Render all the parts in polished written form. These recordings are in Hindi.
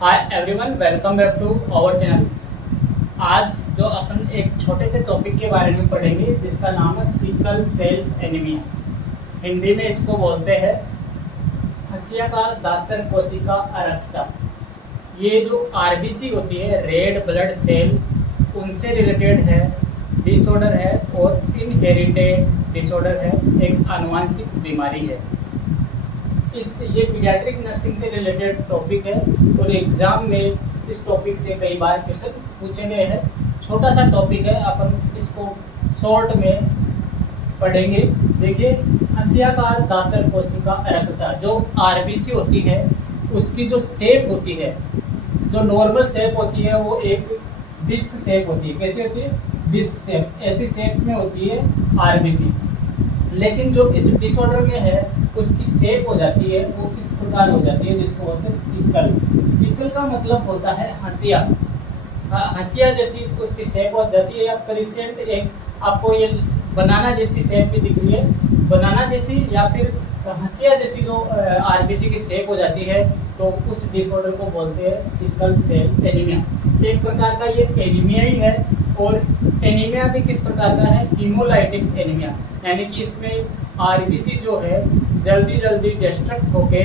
Hi everyone, welcome back to our channel. आज जो अपन एक छोटे से टॉपिक के बारे में पढ़ेंगे जिसका नाम है सिकल सेल एनीमिया। हिंदी में इसको बोलते हैं हंसियाकार दातर कोशिका अरक्तता। ये जो आरबीसी होती है, रेड ब्लड सेल, उनसे रिलेटेड है, डिसऑर्डर है और इनहेरिटेड डिसऑर्डर है, एक आनुवंशिक बीमारी है। ये पीडियाट्रिक नर्सिंग से रिलेटेड टॉपिक है और एग्ज़ाम में इस टॉपिक से कई बार क्वेश्चन पूछे गए हैं। छोटा सा टॉपिक है, अपन इसको शॉर्ट में पढ़ेंगे। देखिए, हंसियाकार दातर कोशिका अरक्तता जो आरबीसी होती है उसकी जो शेप होती है, जो नॉर्मल शेप होती है वो एक डिस्क शेप होती है। कैसी होती है? Disc shape. ऐसी शेप में होती है आरबीसी। लेकिन जो इस डिसऑर्डर में है उसकी शेप हो जाती है, वो इस प्रकार हो जाती है जिसको बोलते हैं सिकल। सिकल का मतलब होता है हंसिया। हंसिया जैसी उसकी शेप हो जाती है। या रिसेंट एक आपको ये बनाना जैसी शेप भी दिख रही है, बनाना जैसी या फिर हंसिया जैसी जो आरबीसी की शेप हो जाती है, तो उस डिसऑर्डर को बोलते हैं सिकल सेल एनीमिया। एक प्रकार का ये एनीमिया ही है। और एनीमिया भी किस प्रकार का है? हीमोलाइटिक एनीमिया, यानी कि इसमें आरबीसी जो है जल्दी डिस्ट्रक्ट होके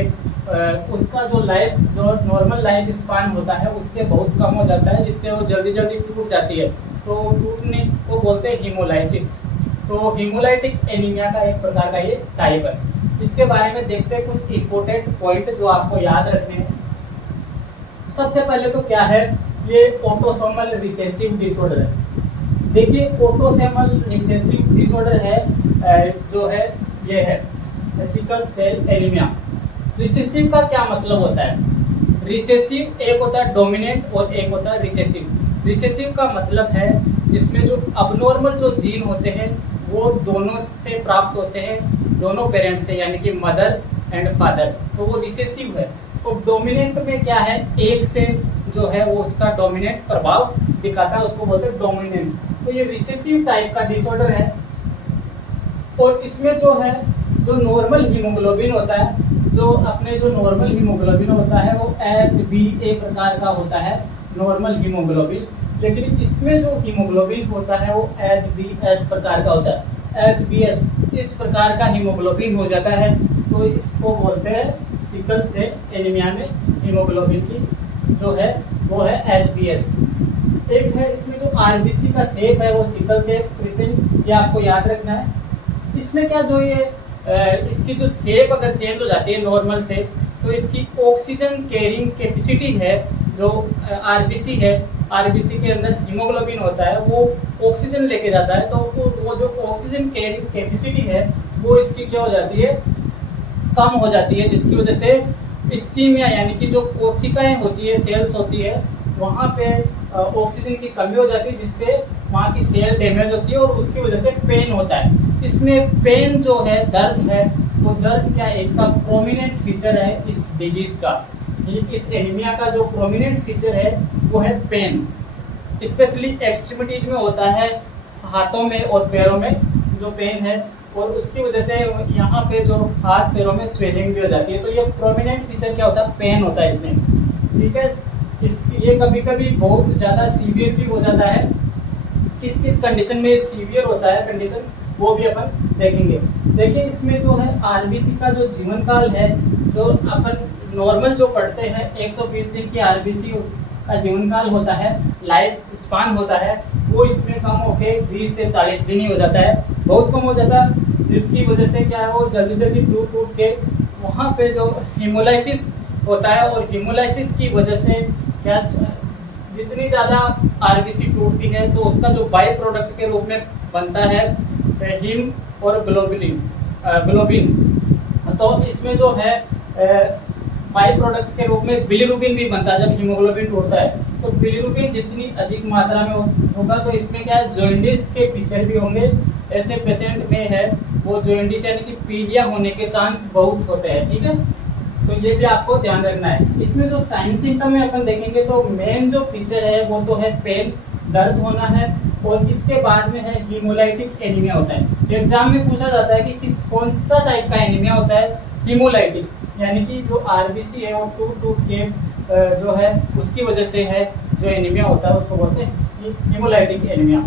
उसका जो नॉर्मल लाइफ स्पान होता है उससे बहुत कम हो जाता है, जिससे वो जल्दी टूट जाती है। तो टूटने को बोलते हैं हीमोलाइसिस। तो हीमोलाइटिक एनीमिया का एक प्रकार का ये टाइप है। इसके बारे में देखते हैं कुछ इंपॉर्टेंट पॉइंट जो आपको याद रखने हैं। सबसे पहले तो क्या है, ये ऑटोसोमल रिसेसिव डिसऑर्डर है। देखिए, ऑटोसोमल रिसेसिव डिसऑर्डर है जो है ये है सिकल सेल एनीमिया। रिसेसिव का क्या मतलब होता है? रिसेसिव एक होता है डोमिनेंट और एक होता है रिसेसिव। रिसेसिव का मतलब है जिसमें जो अबनॉर्मल जो जीन होते हैं वो दोनों से प्राप्त होते हैं, दोनों पेरेंट्स से, यानी कि मदर एंड फादर, तो वो रिसेसिव है। और डोमिनेंट में क्या है, एक से जो है वो उसका डोमिनेंट प्रभाव दिखाता है, उसको बोलते हैं डोमिनेंट। तो ये रिसेसिव टाइप का डिसऑर्डर है। और इसमें जो है जो नॉर्मल हीमोग्लोबिन होता है, जो अपने जो नॉर्मल हीमोग्लोबिन होता है वो HbA प्रकार का होता है, नॉर्मल हीमोग्लोबिन। लेकिन इसमें जो हीमोग्लोबिन होता है वो HbS प्रकार का होता है। HbS इस प्रकार का हीमोग्लोबिन हो जाता है, तो इसको बोलते हैं सिकल सेल एनीमिया में हीमोग्लोबिन की जो है वो है HbS। एक है इसमें जो आरबीसी का शेप है वो सिकल शेप प्रेजेंट, ये आपको याद रखना है। इसमें क्या जो ये इसकी जो शेप अगर चेंज हो जाती है नॉर्मल से, तो इसकी ऑक्सीजन कैरिंग कैपेसिटी है जो आरबीसी है, आरबीसी के अंदर हीमोग्लोबिन होता है, वो ऑक्सीजन लेके जाता है। तो वो जो ऑक्सीजन कैरिंग कैपेसिटी है वो इसकी क्या हो जाती है, कम हो जाती है, जिसकी वजह से इस्चीमिया यानी कि जो कोशिकाएं होती है, सेल्स होती है, वहाँ पे ऑक्सीजन की कमी हो जाती है, जिससे वहाँ की सेल डैमेज होती है और उसकी वजह से पेन होता है। इसमें पेन जो है, दर्द है, वो दर्द क्या है, इसका प्रोमिनेंट फीचर है इस डिजीज का। इस एनीमिया का जो प्रोमिनेंट फीचर है वो है पेन। स्पेशली एक्सट्रीमिटीज में होता है, हाथों में और पैरों में जो पेन है, और उसकी वजह से यहाँ पे जो हाथ पैरों में स्वेलिंग भी हो जाती है। तो ये प्रोमिनेंट फीचर क्या होता है, पेन होता है इसमें, ठीक है। ये कभी कभी बहुत ज़्यादा सीवियर भी हो जाता है। किस कंडीशन में सीवियर होता है कंडीशन, वो भी अपन देखेंगे। देखिए, इसमें जो है आरबीसी का जो जीवन काल है, जो अपन नॉर्मल जो पढ़ते हैं 120 दिन की आरबीसी का जीवन काल होता है, लाइफ स्पान होता है, वो इसमें कम होके 20 से 40 दिन ही हो जाता है, बहुत कम हो जाता है। जिसकी वजह से क्या है, वो जल्दी टूट के वहाँ पे जो हीमोलाइसिस होता है, और हीमोलाइसिस की वजह से क्या, जितनी ज़्यादा आरबीसी टूटती है तो उसका जो बाई प्रोडक्ट के रूप में बनता है हीम और ग्लोबिन। तो इसमें जो है बाई प्रोडक्ट के रूप में बिलीरुबिन भी बनता है। जब हीमोग्लोबिन टूटता है तो बिलीरुबिन जितनी अधिक मात्रा में होगा, तो इसमें क्या है, जॉइंडिस के फीचर भी होंगे। ऐसे पेशेंट में है वो जॉइंडिस यानी कि पीलिया होने के चांस बहुत होते हैं, ठीक है। तो ये भी आपको ध्यान रखना है। इसमें जो साइन सिम्टम में अपन देखेंगे तो मेन जो फीचर है वो तो है पेन, दर्द होना है, और इसके बाद में है हीमोलाइटिक एनीमिया होता है। एग्जाम में पूछा जाता है कि कौन सा टाइप का एनीमिया होता है, हीमोलाइटिक। यानी कि जो आरबीसी है वो टूट टूट के जो है उसकी वजह से है, जो एनीमिया होता है उसको बोलते हैं कि हीमोलाइटिक एनीमिया।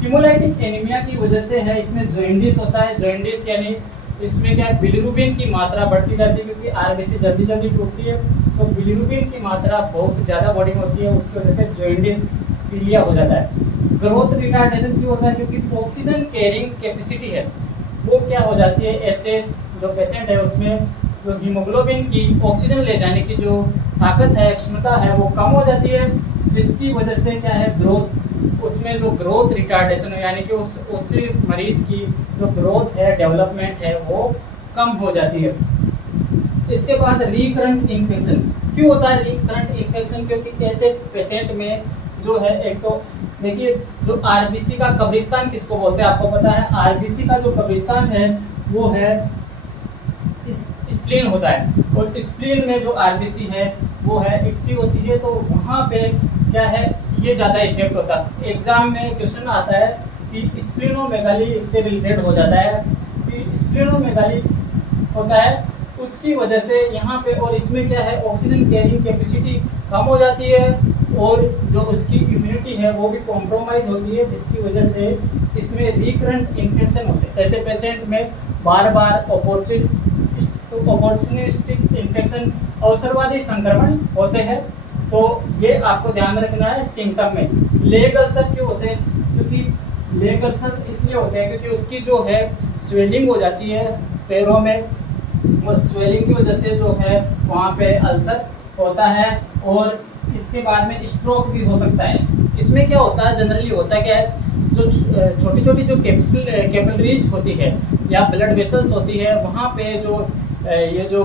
हीमोलाइटिक एनीमिया की वजह से है, इसमें जॉन्डिस होता है। जॉन्डिस यानी इसमें क्या है, बिलिरुबिन की मात्रा बढ़ती जाती है, क्योंकि आरबीसी जल्दी जल्दी टूटती है तो बिलिरुबिन की मात्रा बहुत ज़्यादा बॉडी में होती है, उसकी वजह से जॉन्डिस पीलिया हो जाता है। ग्रोथ रिटार्डेशन क्यों होता है, क्योंकि ऑक्सीजन कैरिंग कैपेसिटी है वो क्या हो जाती है, ऐसे जो पेशेंट है उसमें जो हीमोग्लोबिन की ऑक्सीजन ले जाने की जो ताकत है, क्षमता है, वो कम हो जाती है, जिसकी वजह से क्या है, ग्रोथ, उसमें जो ग्रोथ रिटार्डेशन है यानी कि उस मरीज की जो ग्रोथ है, डेवलपमेंट है, वो कम हो जाती है। इसके बाद रिकरेंट इन्फेक्शन क्यों होता है, रिकरेंट इन्फेक्शन क्योंकि ऐसे पेशेंट में जो है, एक तो देखिए जो आरबीसी का कब्रिस्तान किसको बोलते हैं, आपको पता है, आरबीसी का जो कब्रिस्तान है वो है स्प्लीन होता है, और स्प्लीन में जो आरबीसी है वो है एक्टिव होती है, तो वहाँ पे क्या है, ये ज़्यादा इफेक्ट होता है। एग्जाम में क्वेश्चन आता है कि स्प्लीनोमेगाली इससे रिलेटेड हो जाता है कि स्प्लीनोमेगाली होता है, उसकी वजह से यहाँ पे, और इसमें क्या है, ऑक्सीजन कैरिंग कैपेसिटी कम हो जाती है और जो उसकी इम्यूनिटी है वो भी कॉम्प्रोमाइज होती है, जिसकी वजह से इसमें रिकरेंट इन्फेक्शन होते हैं। ऐसे पेशेंट में बार बार अपॉर्चुनिस्टिक इन्फेक्शन, अवसरवादी संक्रमण होते हैं। तो ये आपको ध्यान रखना है। सिम्टम में लेग अल्सर क्यों होते हैं, क्योंकि लेग अल्सर इसलिए होते हैं क्योंकि उसकी जो है स्वेलिंग हो जाती है पैरों में, वो स्वेलिंग की वजह से जो है वहाँ पे अल्सर होता है, और इसके बाद में स्ट्रोक भी हो सकता है। इसमें क्या होता है, जनरली होता क्या है, जो छोटी छोटी जो कैपिलरीज होती है या ब्लड वेसल्स होती है, वहाँ पे जो ये जो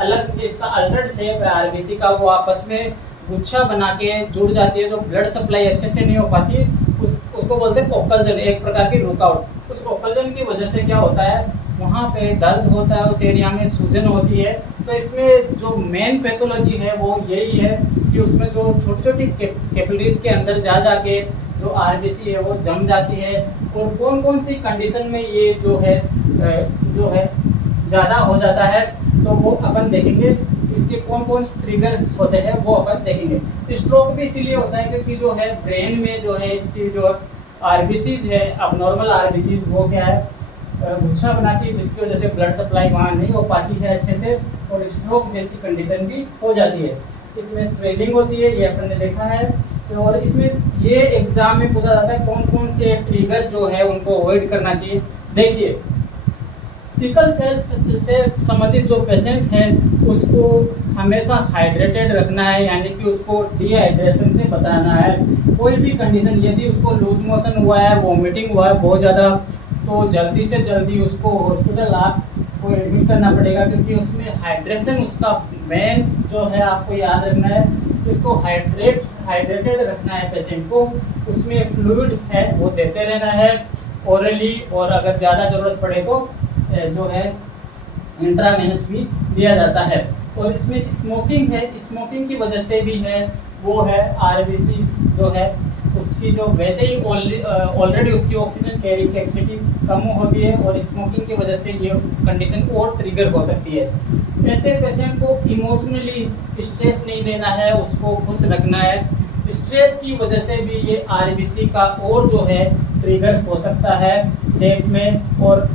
अलग इसका अल्टर्ड शेप है आरबीसी का, वो आपस में गुच्छा बना के जुड़ जाती है, जो ब्लड सप्लाई अच्छे से नहीं हो पाती, उसको बोलते हैं ओकलजन, एक प्रकार की रुकावट। उस ओकलजन की वजह से क्या होता है, वहाँ पे दर्द होता है, उस एरिया में सूजन होती है। तो इसमें जो मेन पैथोलॉजी है वो यही है कि उसमें जो छोटी छोटी कैपिलरीज के अंदर जा जाके जो आरबीसी है वो जम जाती है, और कौन कौन सी कंडीशन में ये जो है ज़्यादा हो जाता है, तो वो अपन देखेंगे। इसके कौन कौन ट्रिगर्स होते हैं वो अपन देखेंगे। स्ट्रोक भी इसीलिए होता है क्योंकि जो है ब्रेन में जो है इसकी जो आरबीसीज है, अब नॉर्मल आरबीसीज वो क्या है, गुच्छा बनाती है, जिसकी वजह से ब्लड सप्लाई वहाँ नहीं हो पाती है अच्छे से, और स्ट्रोक जैसी कंडीशन भी हो जाती है। इसमें स्वेलिंग होती है, ये अपन ने देखा है। और इसमें ये एग्जाम में पूछा जाता है कौन कौन से ट्रिगर जो है उनको अवॉइड करना चाहिए। देखिए, सिकल सेल से संबंधित जो पेशेंट है उसको हमेशा हाइड्रेटेड रखना है, यानी कि उसको डिहाइड्रेशन से बचाना है। कोई भी कंडीशन, यदि उसको लूज मोशन हुआ है, वॉमिटिंग हुआ है बहुत ज़्यादा, तो जल्दी से जल्दी उसको हॉस्पिटल आपको एडमिट करना पड़ेगा, क्योंकि उसमें हाइड्रेशन उसका मेन जो है, आपको याद रखना है कि उसको हाइड्रेटेड रखना है पेशेंट को। उसमें फ्लूइड है वो देते रहना है ओरली, और अगर ज़्यादा ज़रूरत पड़े तो जो है इंट्रावेनस भी दिया जाता है। और इसमें स्मोकिंग है, स्मोकिंग की वजह से भी है, वो है आरबीसी जो है उसकी जो वैसे ही ऑलरेडी उसकी ऑक्सीजन कैरिंग कैपेसिटी कम होती है, और स्मोकिंग की वजह से ये कंडीशन और ट्रिगर हो सकती है। ऐसे पेशेंट को इमोशनली स्ट्रेस नहीं देना है, उसको खुश रखना है। स्ट्रेस की वजह से भी ये आरबीसी का और जो है ट्रिगर हो सकता है शेप में, और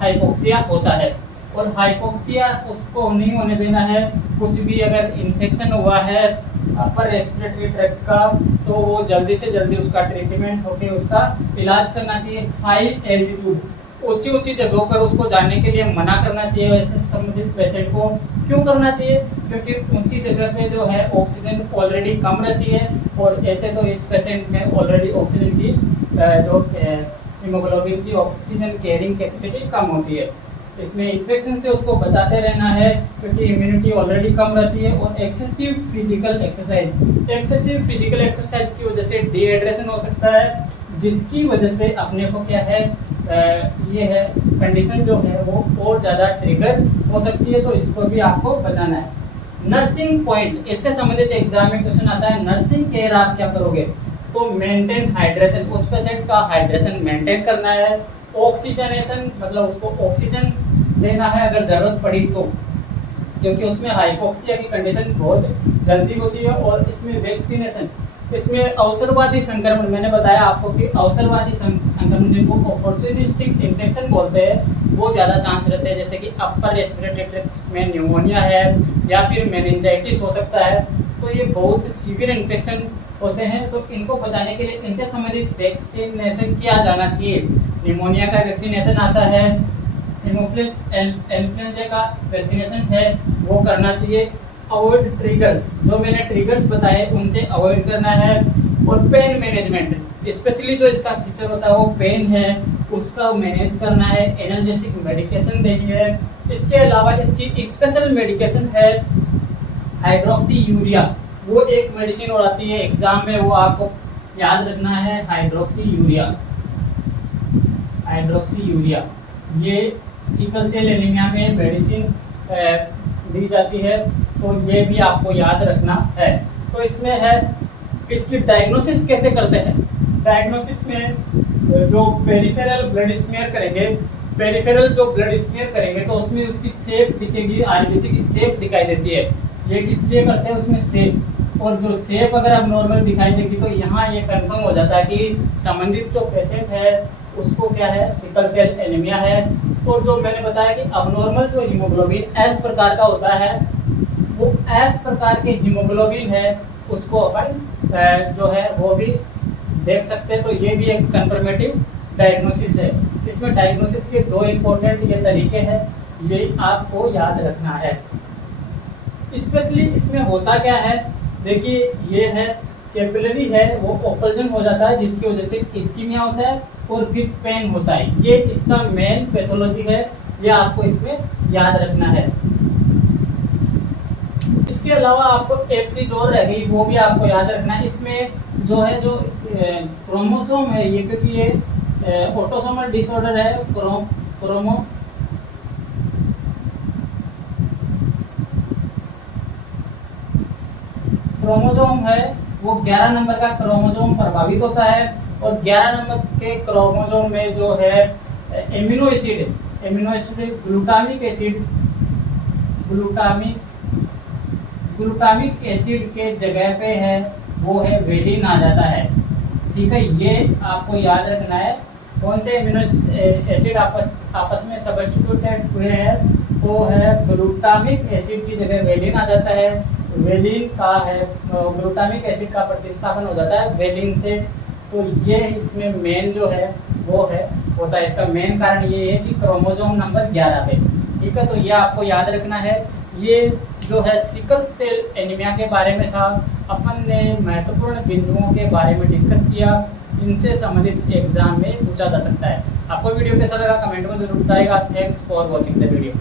हाइपोक्सिया होता है। और हाइपोक्सिया उसको नहीं होने देना है। कुछ भी अगर इन्फेक्शन हुआ है अपर रेस्पिरेटरी ट्रैक्ट का, तो वो जल्दी से जल्दी उसका ट्रीटमेंट होकर उसका इलाज करना चाहिए। हाई एल्टीट्यूड, ऊंची ऊंची जगहों पर उसको जाने के लिए मना करना चाहिए ऐसे संबंधित पेशेंट को। क्यों करना चाहिए, क्योंकि ऊंची जगह पे जो है ऑक्सीजन ऑलरेडी कम रहती है, और ऐसे तो इस पेशेंट में ऑलरेडी ऑक्सीजन की जो हीमोग्लोबिन की ऑक्सीजन कैरिंग कैपेसिटी कम होती है। इसमें इन्फेक्शन से उसको बचाते रहना है, क्योंकि इम्यूनिटी ऑलरेडी कम रहती है। और एक्सेसिव फिजिकल एक्सरसाइज की वजह से डिहाइड्रेशन हो सकता है, जिसकी वजह से अपने को क्या है, ये है कंडीशन जो है वो और ज़्यादा ट्रिगर हो सकती है, तो इसको भी आपको बचाना है। नर्सिंग पॉइंट, इससे संबंधित एग्जाम में क्वेश्चन आता है, नर्सिंग केयर आप क्या करोगे, तो मेंटेन हाइड्रेशन, उस पेशेंट का हाइड्रेशन मेंटेन करना है। ऑक्सीजनेशन मतलब उसको ऑक्सीजन देना है अगर ज़रूरत पड़ी तो। क्योंकि उसमें हाइपोक्सिया की कंडीशन बहुत जल्दी होती है। और इसमें वैक्सीनेशन, इसमें अवसरवादी संक्रमण, मैंने बताया आपको कि अवसरवादी संक्रमण जिनको अपॉर्चुनिस्टिक इन्फेक्शन बोलते हैं वो ज़्यादा चांस रहते हैं, जैसे कि अपर रेस्पिरेटरी ट्रैक्ट में न्यूमोनिया है या फिर मेनिंजाइटिस हो सकता है। तो ये बहुत सीवियर इन्फेक्शन होते हैं, तो इनको बचाने के लिए इनसे संबंधित वैक्सीनेशन किया जाना चाहिए। निमोनिया का वैक्सीनेशन आता है, हेमोफिलस इन्फ्लुएंजा का वैक्सीनेशन है वो करना चाहिए। अवॉइड ट्रिगर्स, जो मैंने ट्रिगर्स बताए उनसे अवॉइड करना है। और पेन मैनेजमेंट, स्पेशली जो इसका फीचर होता है वो पेन है उसका मैनेज करना है, एनाल्जेसिक मेडिकेशन देनी है। इसके अलावा इसकी स्पेशल मेडिकेशन है हाइड्रोक्सी यूरिया, वो एक मेडिसिन और आती है एग्जाम में, वो आपको याद रखना है। हाइड्रोक्सी यूरिया, हाइड्रोक्सी यूरिया ये सिकल सेल एनीमिया में मेडिसिन दी जाती है, तो ये भी आपको याद रखना है। तो इसमें है इसकी डायग्नोसिस कैसे करते हैं। डायग्नोसिस में जो पेरिफेरल ब्लड स्मीयर करेंगे, पेरिफेरल जो ब्लड स्मीयर करेंगे तो उसमें उसकी शेप दिखेगी, आरबीसी की शेप दिखाई देती है। ये किस लिए करते हैं, उसमें शेप, और जो शेप अगर अब नॉर्मल दिखाई देगी तो यहाँ ये कंफर्म हो जाता है कि संबंधित जो पेशेंट है उसको क्या है, सिकल सेल एनीमिया है। और जो मैंने बताया कि अबनॉर्मल जो हीमोग्लोबिन एस प्रकार का होता है, वो एस प्रकार के हीमोग्लोबिन है, उसको अपन जो है वो भी देख सकते हैं। तो ये भी एक कंफर्मेटिव डायग्नोसिस है। इसमें डायग्नोसिस के दो इम्पोर्टेंट ये तरीके हैं, ये आपको याद रखना है। स्पेशली इसमें होता क्या है, देखिए ये है कैपिलरी है, वो ओपल्जन हो जाता है जिसकी वजह से इस्कीमिया होता है और फिर पेन होता है। ये इसका मेन पैथोलॉजी है, ये आपको इसमें याद रखना है। इसके अलावा आपको एक चीज और रह गई, वो भी आपको याद रखना है। इसमें जो है जो क्रोमोसोम है ये, क्योंकि ये ऑटोसोमल डिसऑर्डर है, क्रोमोसोम है वो 11 नंबर का क्रोमोसोम प्रभावित होता है। और 11 नंबर के क्रोमोसोम में जो है एमिनो एसिड ग्लूटामिक एसिड के जगह पे है वो है वेलिन आ जाता है। ठीक है, ये आपको याद रखना है। कौन से एमिनो एसिड आपस में सब्स्टिट्यूटेड हुए हैं, वो है ग्लूटामिक एसिड की जगह वेलिन आ जाता है। वेलिन का है, ग्लूटामिक एसिड का प्रतिस्थापन हो जाता है वेलिन से। तो ये इसमें मेन जो है वो है होता है, इसका मेन कारण ये है कि क्रोमोसोम नंबर 11 पे। ठीक है, तो ये आपको याद रखना है। ये जो है सिकल सेल एनीमिया के बारे में था। अपन ने महत्वपूर्ण बिंदुओं के बारे में डिस्कस किया, इनसे संबंधित एग्जाम में पूछा जा सकता है। आपको वीडियो कैसा लगा कमेंट में जरूर बताइएगा। Thanks for watching the video.